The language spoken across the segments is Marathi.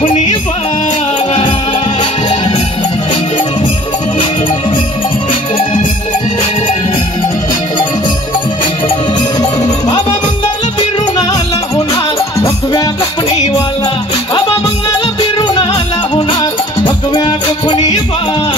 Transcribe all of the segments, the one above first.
कपनी वाला बाबा मंगल बिरुनाला होणार भगव्या कपनी वाला बाबा मंगल बिरुनाला होणार भगव्या कपनी वाला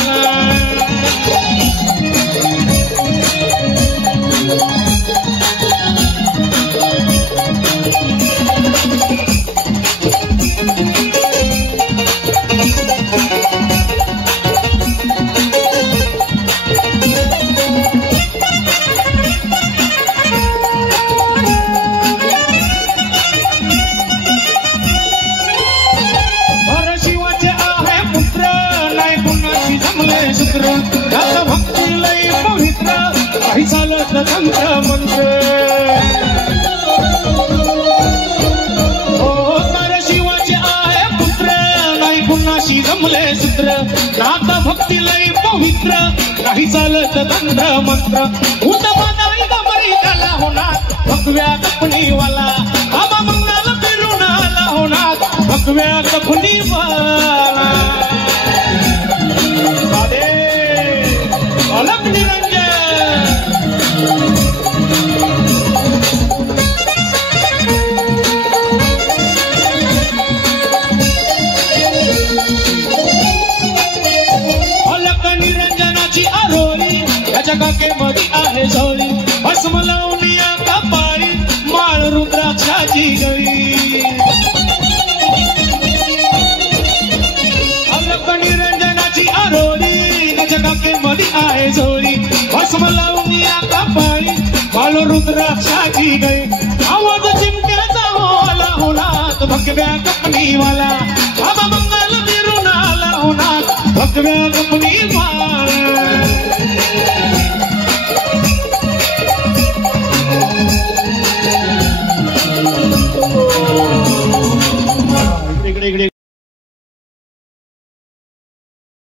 आता भक्ती लई पवित्र काही चालत तंत्र मंत्र हो तर शिवाचे आहे पुत्र नाही कुणाशी जमले सूत्र आता भक्ती लई पवित्र काही चालत तंत्र मंत्र उत बादाई दमरी त्याला होणार भगव्या कपनी वाला बाबा मंगल फिरून आला होणार भगव्या कपनी वाला अलग निरंजन अलग निरंजनाची आरोळी या जगाकेमध्ये आहे झोळी भस्म लावणी कपाळी माळ रुद्राक्षाची गळी अलग निरंजनाची आरोळी जगाकेमध्ये आहे झोळी भस्म लावून या कपाळी माळ रुद्राक्षाची गळी आवाज चिमट्याचा होला होणार भगव्या कपनी वाला बाबा मंगल बिरुनाला होणार भगव्या कपनी वाला